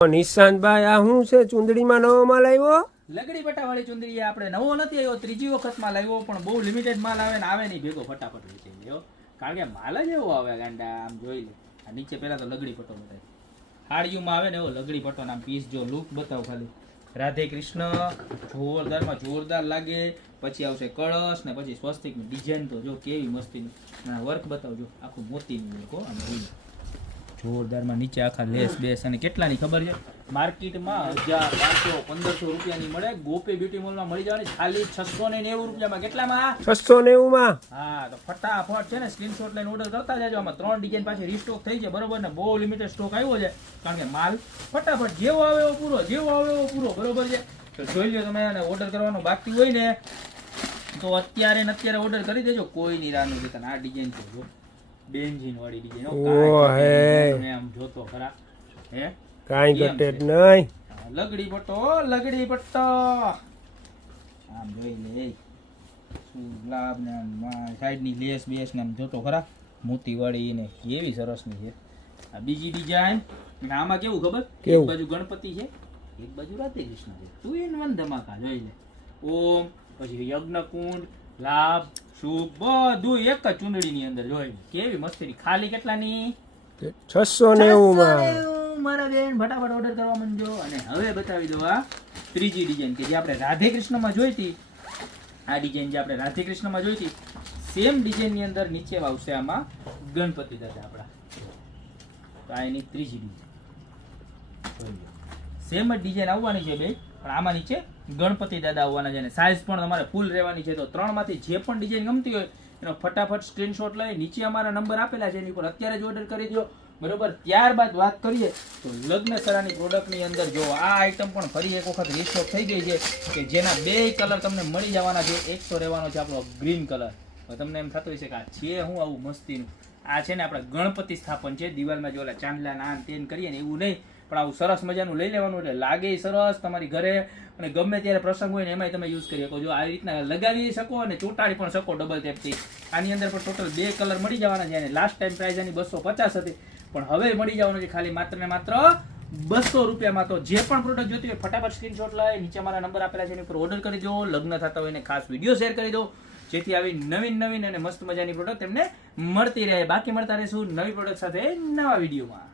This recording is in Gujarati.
નિશાંતભાઈ આ શું છે ચુંદડીમાં નવો માલ આવ્યો? લગડી પટ્ટાવાળી ચુંદડી આપણે નવો નથી આવ્યો, ત્રીજી વખત માલ આવ્યો, પણ બહુ લિમિટેડ માલ આવે ને આવે નહીં ભેગો ફટાફટ વેચાઈ ગયો, કારણ કે માલ જ એવો આવે ગાંડા. આમ જોઈ લે, આ નીચે પહેલા તો લગડી પટ્ટો બતાવે, હાડીયુંમાં આવે ને એવો લગડી પટ્ટો, આમ પીસ જો લુક બતાવ ખાલી. રાધે કૃષ્ણ જોરદારમાં જોરદાર લાગે. પછી આવશે કળશ ને પછી સ્વસ્તિકની ડિઝાઇન તો જો કેવી મસ્તીની, વર્ક બતાવજો આખું મોતીનું લોકો આમ જોઈ જોરદારમાં. નીચે આખા લેસ બેસ અને કેટલાની ખબર છે? માર્કેટમાં 1000, 1200, 1500 રૂપિયાની મળે, ગોપી બ્યુટી મોલમાં મળી જવાની ખાલી 690 રૂપિયામાં. કેટલામાં? 690 માં. હા, તો ફટાફટ છે ને સ્ક્રીનશોટ લઈને ઓર્ડર કરતા જાજો. આમાં 3 ડિઝાઇન પાછી રીસ્ટોક થઈ છે, બરોબર ને? બહુ લિમિટેડ સ્ટોક આવ્યો છે, કારણ કે માલ ફટાફટ જેવો આવે એવો પૂરો, જેવો આવે એવો પૂરો, બરોબર છે? તો જોઈ લો તમે. અને ઓર્ડર કરવાનો બાકી હોય ને તો અત્યારે ને અત્યારે ઓર્ડર કરી દેજો, કોઈ ની રાહ નથી. આ ડિઝાઇન તો જો બેન્જીન વાળી ડિઝાઇન, આમ જોતો ખરા હે, કાઈ ઘટે નહીં. લગડી પટ્ટો, લગડી પટ્ટો આમ જોઈ લે. ગુલાબ ને સાઈડ ની લેસ બેસ ને આમ જોતો ખરા, મોતી વાળી ને કેવી સરસ ની છે. આ બીજી ડિઝાઇન. આમાં કેવું ખબર? એક બાજુ ગણપતિ છે, એક બાજુ રાધે કૃષ્ણ છે, 2 in 1 ધમાકા. જોઈ લે. ઓમ, પછી યજ્ઞકુંડ, લાભ, શુભ બધું એક જ ચુંદડી ની અંદર. જોઈ કેવી મસ્તી. ખાલી કેટલાની? 690 માં. મારા બેન ફટાફટ ઓર્ડર કરવા માંડજો. અને હવે બતાવી દો આ ત્રીજી ડિઝાઇન કે જે આપણે રાધે કૃષ્ણમાં જોઈ હતી. આ ડિઝાઇન જે આપણે રાધે કૃષ્ણમાં જોઈ હતી, સેમ ડિઝાઇન ની અંદર નીચે આવશે આમાં ગણપતિ દાદા આપણા. તો આ એની ત્રીજી ડિઝાઇન. સેમ જ ડિઝાઇન આવવાની છે બે, પણ આમાં નીચે ગણપતિ દાદા આવવાના છે. અને સાઇઝ પણ તમારે ફૂલ રહેવાની છે. તો 3 માંથી જે પણ ડિઝાઇન ગમતી હોય એનો ફટાફટ સ્ક્રીનશોટ લઈ નીચે અમારા નંબર આપેલા છે એની ઉપર અત્યારે જ ઓર્ડર કરી દો, બરોબર? ત્યારબાદ વાત કરીએ તો લગ્નસરાની પ્રોડક્ટની અંદર જો આ આઈટમ પણ ફરી એક વખત રીસ્ટોક થઈ ગઈ છે, કે જેના 2 કલર તમને મળી જવાના છે. એક તો રહેવાનો છે આપણો ગ્રીન કલર. તમને એમ થતું હશે કે આ છે હું આવું મસ્તીનું? આ છે ને આપણે ગણપતિ સ્થાપન છે, દિવાલમાં જો ઓલા ચાંદલા નાન તેન કરીએ ને એવું નહીં, પણ આવું સરસ મજાનું લઈ લેવાનું, એટલે લાગે સરસ તમારી ઘરે. અને ગમે ત્યારે પ્રસંગ હોય ને એમાંય તમે યુઝ કરી શકો. જો આવી રીતના લગાવી શકો અને ચોંટાડી પણ શકો ડબલ ટેપથી. આની અંદર પણ ટોટલ 2 કલર મળી જવાના છે. અને લાસ્ટ ટાઈમ પ્રાઇસ આની 250 હતી, પણ હવે મળી જવાનું છે ખાલી માત્ર ને માત્ર 200 રૂપિયામાં. તો જે પણ પ્રોડક્ટ જોતી હોય ફટાફટ સ્ક્રીનશોટ લઈ નીચે મારા નંબર આપેલા છે એની ઉપર ઓર્ડર કરી દો. લગ્ન થતા હોય ને ખાસ વિડીયો શેર કરી દો, જેથી આવી નવીન નવીન અને મસ્ત મજાની પ્રોડક્ટ એમને મળતી રહે. બાકી મળતા રહીશું નવી પ્રોડક્ટ સાથે નવા વિડીયોમાં.